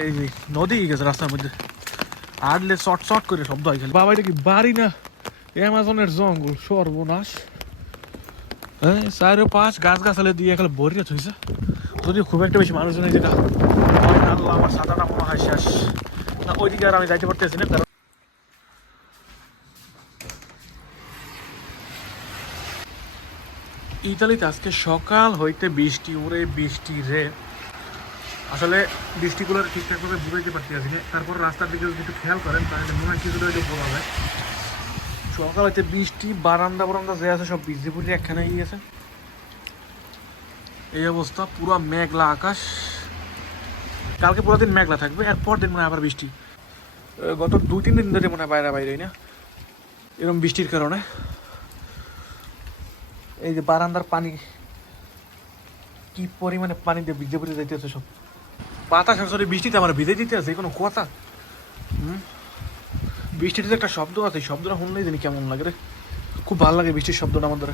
এই যে নদী গেছে রাস্তার মধ্যে। আটলে শর্ট শর্ট করে শব্দ হয় খালি। বাবা, এটা কি বাড়ি না অ্যামাজনের জঙ্গল? সর্বনাশ। হ্যাঁ চারো পাঁচ গাছ গাছালে দিয়ে এখানে ভরিয়ে থইছে যদি খুব একটা বেশি মানুষজন এই যেটা আমার সাঁতারটা মনে হয় শেষ। না, ওইদিকে আর আমি যাইতে পারতেছি না, কারণ ইতালিতে আজকে সকাল হইতে বৃষ্টি, উড়ে বৃষ্টি রে। আসলে বৃষ্টিগুলো ঠিকঠাক ভাবে বুঝাইতে পারছি না তারপর রাস্তার দিকে যদি একটু খেয়াল করেন, তাহলে মনে হয় কিছুটা হয়তো বোঝা যায়। সকাল হচ্ছে বৃষ্টি, বারান্দা বারান্দা যে আছে সব ভিজে পুজে একখানে গিয়েছে এই অবস্থা, পুরো মেঘলা আকাশ। কালকে পুরো দিন মেঘলা থাকবে, এরপর দিন মনে হয় আবার বৃষ্টি। গত দু তিন দিন ধরে মনে হয় বাইরে বাইরে না। এরকম বৃষ্টির কারণে। এই যে বারান্দার পানি, কি পরিমাণে পানি দিয়ে ভিজে ভিজে যাইতেছে সব। বাতাস আসলে বৃষ্টিতে আমার ভিজে দিতে আছে কোনো কথা? হুম? বৃষ্টির যে একটা শব্দ আছে শব্দটা শুনলেই জানি কেমন লাগে রে। খুব ভালো লাগে বৃষ্টির শব্দটা আমাদের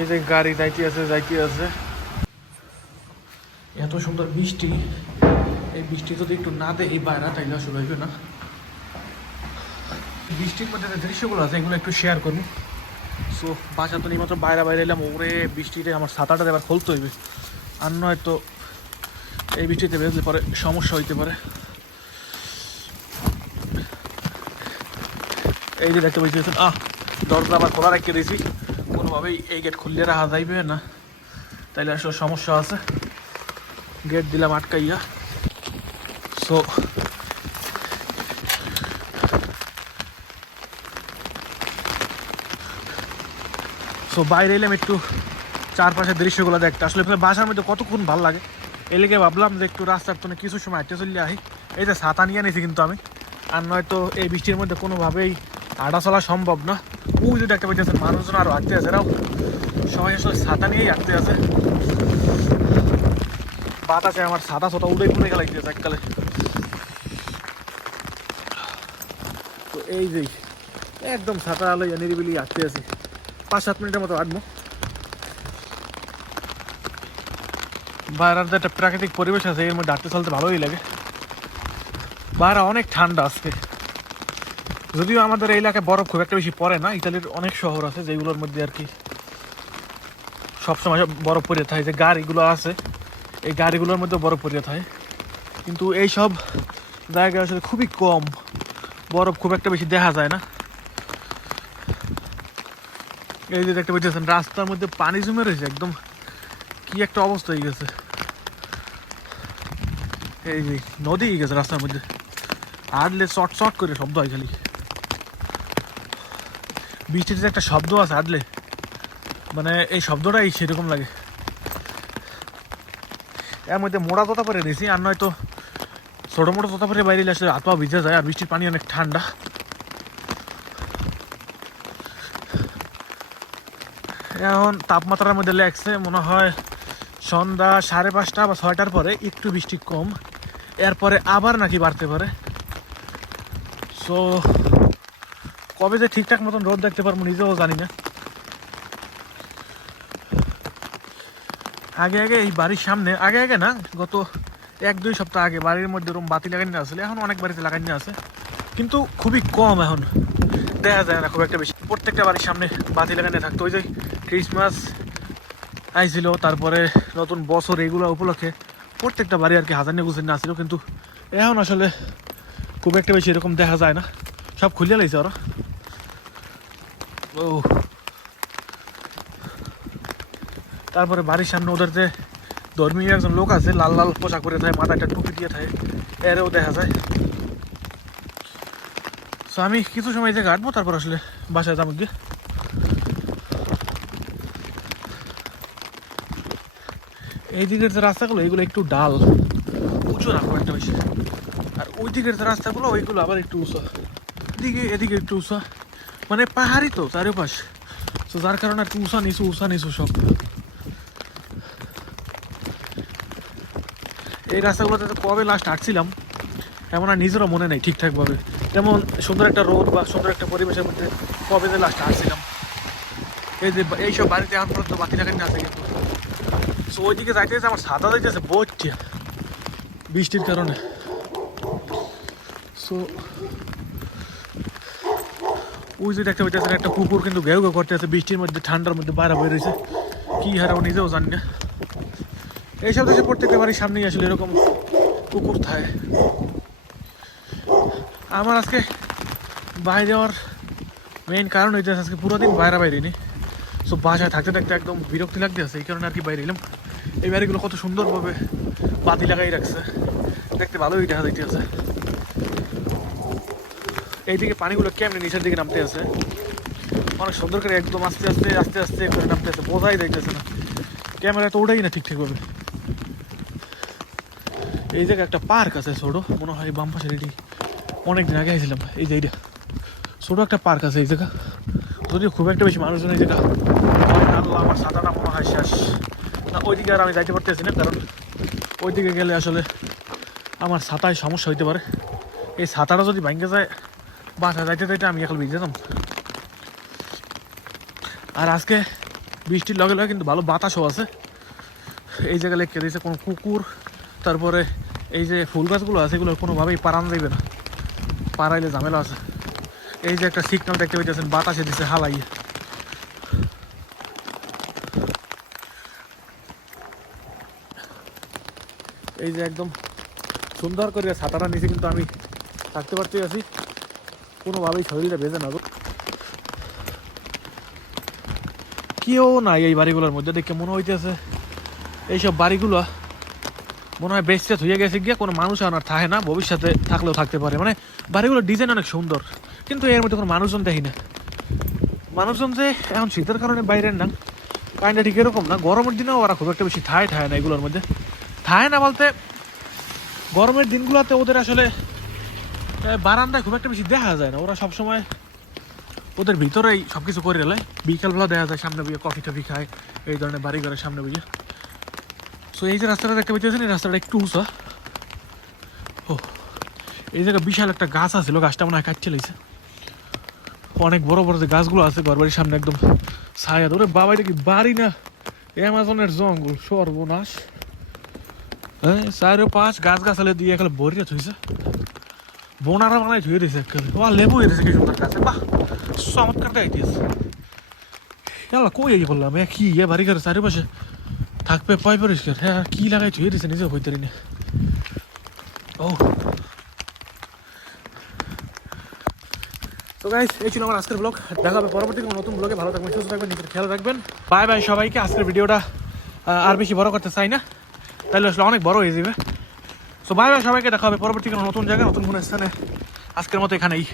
এই যে গাড়ি যাইতে আছে যাইতে আছে। এত সুন্দর বৃষ্টি। এই বৃষ্টি যদি একটু না দেয়, এই বাইরা তাইলে আসলে হইবে না। বৃষ্টির মধ্যে যে দৃশ্যগুলো আছে, এগুলো একটু শেয়ার করব। সো বাসা তো মাত্র বাইরে বাইরে এলাম, ওরে বৃষ্টিতে আমার ছাতাটা এবার খুলতে হইবে। আর নয়তো এই বৃষ্টিতে বেরোলে পরে সমস্যা হইতে পারে। এই যে দেখতে পাইতেছেন আহ, দরজা আবার খোলা রেখে দিয়েছি। কোনোভাবেই এই গেট খুললে রাখা যাইবে না। তাইলে আসলে সমস্যা আছে। গেট দিলাম আটকাইয়া। সো সো বাইরে এলাম একটু চারপাশের দৃশ্যগুলো দেখতে। আসলে বাসার মধ্যে কতক্ষণ ভালো লাগে? এই লেগে ভাবলাম যে একটু রাস্তার তো কিছু সময় হাঁটতে চললে আহি এই যে ছাতা নিয়ে নিয়েছি কিন্তু আমি। আর নয়তো এই বৃষ্টির মধ্যে কোনোভাবেই হাঁটা চলা সম্ভব না। ওই যদি একটা পাইতেছেন মানুষজন আরও হাঁটতে আছে এরাও সবাই আসলে ছাতা নিয়েই হাঁটতে আছে। বাতাসে আমার ছাতা ছাতা উড়ে উড়ে গেলে এককালে। তো এই যে, একদম ছাতা আলো নিরিবিলি হাঁটতে আছি। পাঁচ সাত মিনিটের মতো হাঁটবো। বাইরের যে একটা প্রাকৃতিক পরিবেশ আছে, এর মধ্যে হাঁটতে চলতে ভালোই লাগে। বাইরে অনেক ঠান্ডা আজকে। যদিও আমাদের এই এলাকায় বরফ খুব একটা বেশি পড়ে না, ইতালির অনেক শহর আছে যেগুলোর মধ্যে আর কি সবসময় বরফ পড়ে থাকে, যে গাড়িগুলো আছে, এই গাড়িগুলোর মধ্যে বরফ পড়ে থাকে। কিন্তু এই সব জায়গায় আসলে খুবই কম, বরফ খুব একটা বেশি দেখা যায় না। এই যে দেখতে পাচ্ছেন, রাস্তার মধ্যে পানি জমে রয়েছে একদম। কি একটা অবস্থা হয়ে গেছে। এই যে নদী গেছে রাস্তার মধ্যে। আটলে শর্ট শর্ট করে শব্দ হয় খালি। বৃষ্টির যে একটা শব্দ আছে আটলে মানে এই শব্দটাই সেরকম লাগে। এর মধ্যে মোড়া তোতা পরে নিয়েছি আর নয়তো ছোটো মোটো তোতা পরে বাইরে আসলে হাত পা ভিজে যায়, আর বৃষ্টির পানি অনেক ঠান্ডা। এখন তাপমাত্রার মধ্যে লেগছে, মনে হয় সন্ধ্যা সাড়ে পাঁচটা বা ছয়টার পরে একটু বৃষ্টি কম, এরপরে আবার নাকি বাড়তে পারে। সো কবে যে ঠিকঠাক মতন রোদ দেখতে পারব নিজেও জানি না। আগে আগে এই বাড়ির সামনে, আগে আগে না, গত এক দুই সপ্তাহ আগে বাড়ির মধ্যে ওরকম বাতি লাগানো আসলে, এখন অনেক বাড়িতে লাগানো আছে। কিন্তু খুবই কম এখন। দেখা যায় না খুব একটা বেশি। প্রত্যেকটা বাড়ির সামনে বাতি লাগানো থাকতো। ওই যে ক্রিসমাস আইছিল, তারপরে নতুন বছর এগুলো উপলক্ষে প্রত্যেকটা বাড়ি আর কি হাজার নিয়ে গুছিয়ে আসছিল, কিন্তু এখন আসলে খুব একটা বেশি এরকম দেখা যায় না। সব খুলিয়ে লাইছে ওরা। ও। তারপরে বাড়ির সামনে ওদের যে ধর্মীয় একজন লোক আছে, লাল লাল পোশাক পরে থাকে, মাথায় একটা টুপি দিয়ে থাকে, এরেও দেখা যায়। সো আমি কিছু সময় যে কাটবো, তারপর আসলে বাসায় যাব গিয়ে। এই দিকের যে রাস্তাগুলো, এগুলো একটু ডাল। উঁচু না একটা বেশি। আর ওই দিকের যে রাস্তাগুলো, ওইগুলো আবার একটু উঁচু। এদিকে এদিকে একটু উঁচু। মানে পাহাড়ি তো, চারিপাশ। তো যার কারণে কি উঁচা, নিচু উঁচা, নিচু সব। এই রাস্তাগুলোতে কবে লাস্ট হাঁটছিলাম, এমন আর নিজেরও মনে নেই ঠিকঠাকভাবে। যেমন সুন্দর একটা রোদ বা সুন্দর একটা পরিবেশের মধ্যে কবে যে লাস্ট হাঁটছিলাম। এই যে, এইসব বাড়িতে এখন পর্যন্ত বাতি লাগানো আছে কিন্তু। ওইদিকে যাইতে যাইতে আমার সাদা যাইতেছে বইটিয়া বৃষ্টির কারণে। সো ওই যে দেখতে পাইতেছেন, একটা কুকুর কিন্তু ঘেউ ঘেউ করতে আছে বৃষ্টির মধ্যে, ঠান্ডার মধ্যে বাইরে বের হয়েছে কি হারে ও নিজেও জানি না। এইসব দেশে প্রত্যেকটা বাড়ির সামনেই আসলে এরকম কুকুর থাকে। আমার আজকে বাইরে যাওয়ার মেইন কারণ হইতে আজকে পুরো দিন বাইরে বাইরে নি সো বাসায় থাকতে থাকতে একদম বিরক্তি লাগতে আছে এই কারণে আর কি বাইরে এলাম। এই বাড়িগুলো কত সুন্দরভাবে বাতি লাগাই রাখছে। দেখতে ভালোই দেখা যাইতে আছে এইদিকে পানিগুলো কেমনি নিচের দিকে নামতে আছে? অনেক সুন্দর করে একদম আস্তে আস্তে আস্তে আস্তে করে নামতে আছে বোঝাই যাইতেছে না। ক্যামেরা তো ওটাই না ঠিকঠাক ভাবে এই জায়গায় একটা পার্ক আছে ছোট, মনে হয় বাম পাশে এটি। অনেক দিন আগে গেছিলাম এই যে এইটা। ছোট একটা পার্ক আছে এই জায়গা। যদিও খুব একটা বেশি মানুষজন এই জায়গা আমার সাঁতারটা মনে হয় শেষ। ওইদিকে আর আমি যাইতে পারতেছি না, কারণ ওইদিকে গেলে আসলে আমার ছাতায় সমস্যা হইতে পারে। এই ছাতাটা যদি ভাঙ্গে যায়, বাসা যাইতে যাইতে আমি এখন ভিজে যেতাম আর আজকে বৃষ্টির লগে লগে কিন্তু ভালো বাতাসও আছে। এই জায়গায় লেখকে দিয়েছে কোনো কুকুর, তারপরে এই যে ফুল গাছগুলো আছে, এগুলো কোনোভাবেই পারানো যাবে না। পারাইলে ঝামেলা আছে। এই যে একটা সিগন্যাল দেখতে পাইতেছেন, বাতাসে দিছে হালাই এই যে একদম সুন্দর করে ছাতাটা নিচে কিন্তু আমি থাকতে পারতে আছি। কোনোভাবেই শরীরটা বেঁধে না কেউ নাই এই বাড়িগুলোর মধ্যে, দেখে মনে হইতেছে এইসব বাড়িগুলো মনে হয় বেচতে হয়ে গেছে গিয়ে, কোনো মানুষ আর থাকে না, ভবিষ্যতে থাকলেও থাকতে পারে। মানে বাড়িগুলোর ডিজাইন অনেক সুন্দর, কিন্তু এর মধ্যে কোনো মানুষজন দেখি না। মানুষজন যে এখন শীতের কারণে বাইরের না কাইন্ডা ঠিক এরকম না, গরমের দিনেও ওরা খুব একটা বেশি ঠায় ঠায় না এগুলোর মধ্যে। ঠায় না বলতে, গরমের দিনগুলোতে ওদের আসলে বারান্দায় খুব একটা বেশি দেখা যায় না। ওরা সবসময় ওদের ভিতরেই সব কিছু করে এলে বিকালবেলা দেখা যায় সামনে বুঝে কফি টফি খায়, এই ধরনের বাড়ি ঘরের সামনে বুঝে সো এই যে রাস্তাটা দেখতে পাচ্ছেন, এই রাস্তাটা একটু উঁচা। ও, এই জায়গায় বিশাল একটা গাছ আছিল গাছটা মনে হয় কাটছে লেগেছে অনেক বড় বড় যে গাছগুলো আছে, ঘর বাড়ির সামনে একদম ছায়া ধরে। বাবা কি বাড়ি না? অ্যামাজনের জঙ্গল, সর্বনাশ। চার পাঁচ গাছ গাছালে দিয়ে এখানে ভরিয়া থইছে বোনারা বানাই ধুয়ে দিয়েছে একেবারে ও লেবু হয়ে দিয়েছে কি সুন্দর গাছে। বাহ চমৎকার দেখাইতেছে এলা কই এই বললাম এ, কি এ বাড়ি ঘরে চারিপাশে থাকবে পয় পরিষ্কার হ্যাঁ কি লাগাই ধুয়ে দিয়েছে নিজে হইতে না ও তো গাইস এই ছিল আমার আজকের ব্লগ দেখা হবে পরবর্তী নতুন ব্লগে ভালো থাকবেন, সুস্থ থাকবেন নিজের খেয়াল রাখবেন বাই বাই সবাইকে। আজকের ভিডিওটা আর বেশি বড় করতে চাই না। তাহলে আসলে অনেক বড় হয়ে যাবে। সো বাই বাই সবাইকে দেখা হবে। পরবর্তী কোনো নতুন জায়গায়, নতুন কোনো স্থানে। আজকের মতো এখানেই।